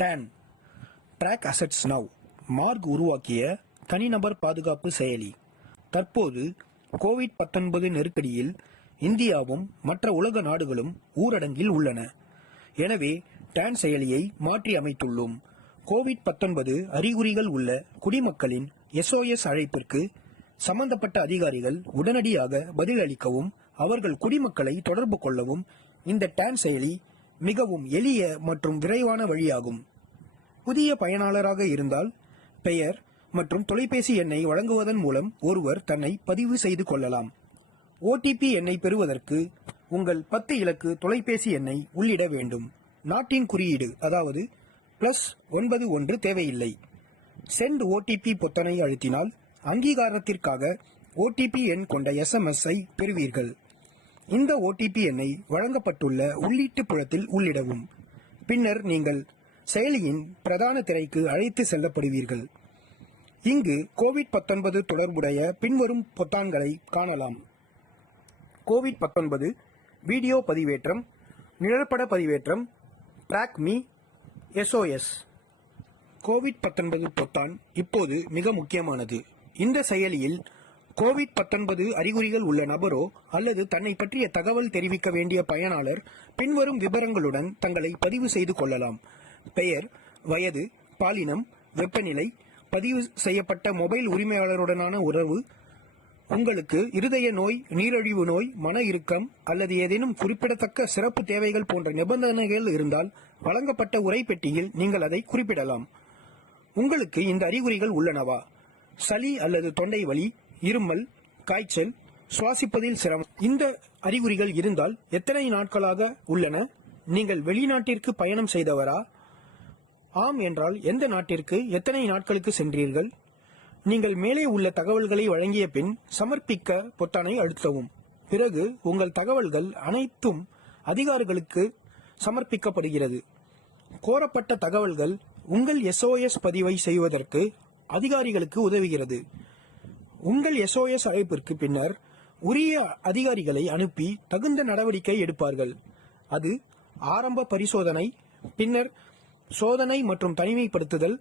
10 track assets now mark உருவாக்கிய தனிநபர் பாதுகாப்பு செயலி. தற்போது COVID-19 நெருக்கடியில் இந்தியாவும் மற்ற உலக நாடுகளும் ஊரடங்கில் உள்ளன. எனவே டான் செயலியை மாற்றி அமைத்துள்ளோம். COVID-19 அறிகுறிகள் உள்ள குடிமக்களின் SOS அழைப்பிற்கு சம்பந்தப்பட்ட அதிகாரிகள் உடனடியாக பதிலளிக்கவும் அவர்கள் குடிமக்களை தொடர்பு கொள்ளவும் இந்த டான் செயலி மிகவும் எளிய மற்றும் விரைவான வழியாகும். புதிய பயனாளராக இருந்தால் பெயர் மற்றும் தொலைபேசி எண்ணை வழங்குவதன் மூலம் ஒருவர் தன்னை பதிவு செய்து கொள்ளலாம். OTP எண்ணை பெறுவதற்கு உங்கள் 10 இலக்கு தொலைபேசி எண்ணை உள்ளிட வேண்டும். நாட்டின் குறியீடு அதாவது +91 தேவையில்லை. சென்ட் OTP பொத்தானை அழுத்தினால் அங்கீகாரத்திற்காக OTP எண் கொண்ட SMS-ஐ பெறுவீர்கள். இந்த OTP எண்ணை வழங்கப்பட்டுள்ள உள்ளீட்டு புலத்தில் உள்ளிடவும். பின்னர் நீங்கள் செயலியின் பிரதான திரைக்கு அழைத்து செல்லப்படுவீர்கள். இங்கு COVID-19 தொடர்புடைய பின்வரும் பொத்தான்களை காணலாம். COVID-19 வீடியோ பதிவேற்றம், நிழற்பட பதிவேற்றம், ட்ராக் மீ, SOS. COVID-19 பொத்தான் இப்போது மிக முக்கியமானது. இந்த செயலியில் COVID-19 அறிகுறிகள் உள்ள நபரோ அல்லது தன்னை பற்றிய தகவல் தெரிவிக்க வேண்டிய பயனாளர் பின்வரும் விவரங்களுடன் தங்களை பதிவு செய்து கொள்ளலாம். பெயர், வயது, பாலினம், வெப்பநிலை, பதிவு செய்யப்பட்ட மொபைல் உரிமையாளருடனான உறவு, உங்களுக்கு இருதய நோய், நீரிழிவு நோய், மன இறுக்கம் அல்லது ஏதேனும் குறிப்பிடத்தக்க சிறப்பு தேவைகள் போன்ற நிபந்தனைகள் இருந்தால் வழங்கப்பட்ட உரைப்பெட்டியில் நீங்கள் அதை குறிப்பிடலாம். உங்களுக்கு இந்த அறிகுறிகள் உள்ளனவா? சளி அல்லது தொண்டை வலி, இருமல், காய்ச்சல், சுவாசிப்பதில் சிரமம் இந்த அறிகுறிகள் இருந்தால் எத்தனை நாட்களாக உள்ளன? நீங்கள் வெளிநாட்டிற்கு பயணம் செய்தவரா? ஆம் என்றால் எந்த நாட்டிற்கு எத்தனை நாட்களுக்கு சென்றீர்கள்? நீங்கள் மேலே உள்ள தகவல்களை வழங்கிய பின் சமர்ப்பிக்க பொத்தானை அழுத்தவும். பிறகு உங்கள் தகவல்கள் அனைத்தும் அதிகாரிகளுக்கு சமர்ப்பிக்கப்படுகிறது. கோரப்பட்ட தகவல்கள் உங்கள் SOS பதிவை செய்வதற்கு அதிகாரிகளுக்கு உதவுகிறது. உங்கள் SOS அழைப்பிற்கு பின்னர் உரிய அதிகாரிகளை அனுப்பி தகுந்த நடவடிக்கை எடுப்பார்கள். அது ஆரம்ப பரிசோதனை, பின்னர் சோதனை மற்றும் தனிமைப்படுத்துதல்,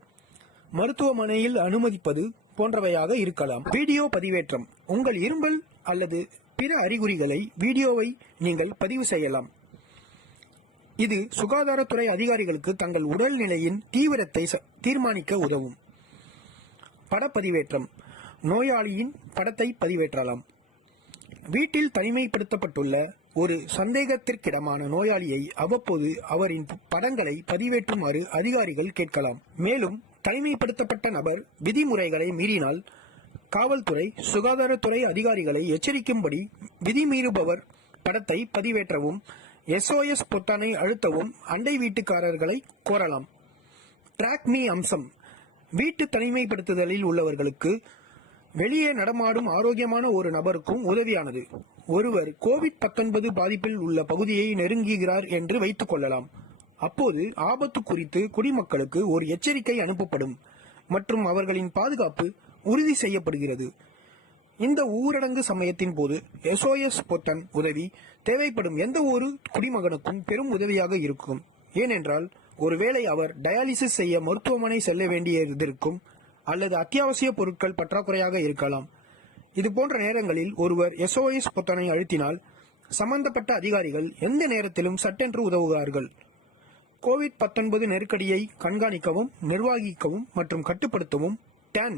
மருத்துவமனையில் அனுமதிப்பது போன்றவையாக இருக்கலாம். வீடியோ பதிவேற்றம். உங்கள் இருமல் அல்லது பிற அறிகுறிகளை வீடியோவை நீங்கள் பதிவு செய்யலாம். இது சுகாதாரத்துறை அதிகாரிகளுக்கு தங்கள் உடல்நிலையின் தீவிரத்தை தீர்மானிக்க உதவும். படப்பதிவேற்றம். நோயாளியின் படத்தை பதிவேற்றலாம். வீட்டில் தனிமைப்படுத்தப்பட்டுள்ள ஒரு சந்தேகத்திற்கிடமான நோயாளியை அவ்வப்போது அவரின் படங்களை பதிவேற்றுமாறு அதிகாரிகள் கேட்கலாம். மேலும் தனிமைப்படுத்தப்பட்ட நபர் விதிமுறைகளை மீறினால் காவல்துறை, சுகாதாரத்துறை அதிகாரிகளை எச்சரிக்கும்படி விதிமீறுபவர் படத்தை பதிவேற்றவும் SOS பொத்தானை அழுத்தவும் அண்டை வீட்டுக்காரர்களை கோரலாம். ட்ராக் மீ அம்சம். வீட்டு தனிமைப்படுத்துதலில் உள்ளவர்களுக்கு வெளியே நடமாடும் ஆரோக்கியமான ஒரு நபருக்கும் உதவியானது. ஒருவர் COVID-19 பாதிப்பில் உள்ள பகுதியை நெருங்குகிறார் என்று வைத்துக் கொள்ளலாம். அப்போது ஆபத்து குறித்து குடிமக்களுக்கு ஒரு எச்சரிக்கை அனுப்பப்படும் மற்றும் அவர்களின் பாதுகாப்பு உறுதி செய்யப்படுகிறது. இந்த ஊரடங்கு சமயத்தின் போது SOS பொத்தான் உதவி தேவைப்படும் எந்த ஒரு குடிமகனுக்கும் பெரும் உதவியாக இருக்கும். ஏனென்றால் ஒருவேளை அவர் டயாலிசிஸ் செய்ய மருத்துவமனை செல்ல வேண்டியிருக்கும் அல்லது அத்தியாவசிய பொருட்கள் பற்றாக்குறையாக இருக்கலாம். இது போன்ற நேரங்களில் ஒருவர் SOS பொத்தானை அழுத்தினால் சம்பந்தப்பட்ட அதிகாரிகள் எந்த நேரத்திலும் சட்டென்று உதவுகிறார்கள். COVID-19 நெருக்கடியை கண்காணிக்கவும், நிர்வகிக்கவும் மற்றும் கட்டுப்படுத்தவும் டான்